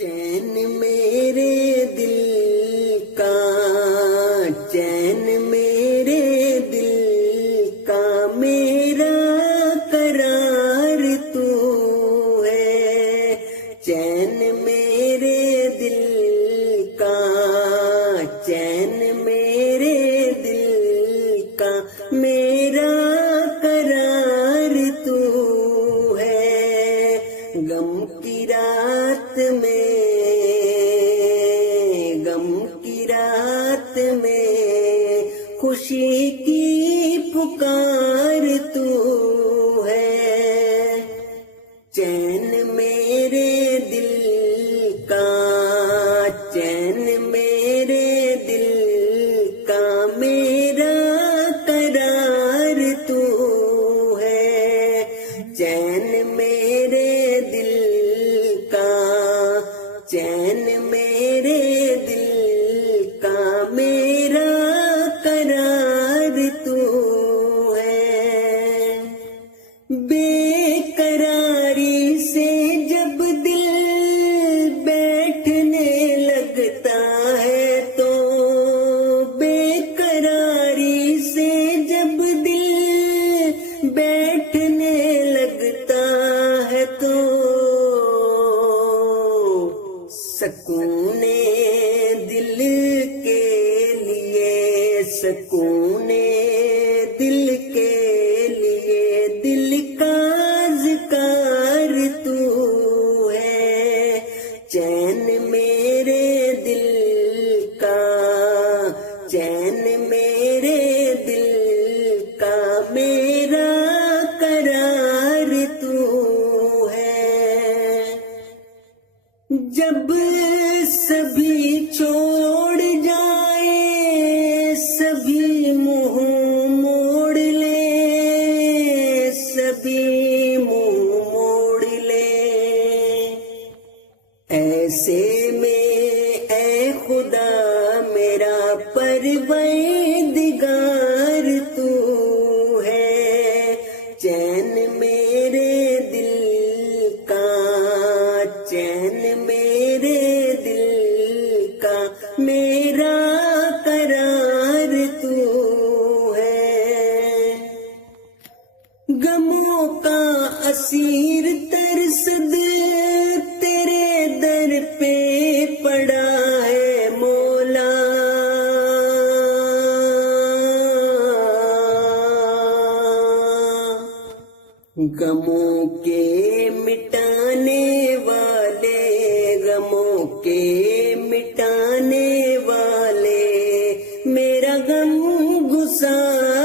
چین میرے دل کا، چین میرے دل کا، میرا قرار تو ہے۔ چین میرے دل کا، چین میرے دل کا، میرا قرار تو ہے۔ غم کی رات میں، غم کی رات میں، خوشی کی پکار تو ہے۔ چین میرے دل کا، چین میرے دل کا، میرا قرار تو ہے۔ چین میرے دل کا، چین میرے دل کا، میرا قرار تو ہے۔ بے قراری سے جب دل بیٹھنے لگتا ہے تو، بے قراری سے جب دل بیٹھنے لگتا ہے تو، سکون دل کے لیے، سکون دل کے لیے، دل کا ذکار تو ہے۔ چین میرے دل کا، چین میرے دل کا، میرا قرار تو ہے۔ جب سبھی چھوڑ جائے، سبھی منہ موڑ لے، سبھی منہ موڑ لے، ایسے میں اے خدا میرا پروردگار تو ہے۔ چین میرے دل کا، چین میرے دل کا، میرا قرار تو ہے۔ غموں کا اسیر ترسد تیرے در پہ پڑا ہے مولا، غموں کے مٹانے والے، غموں کے مٹانے والے، میرا غم گسار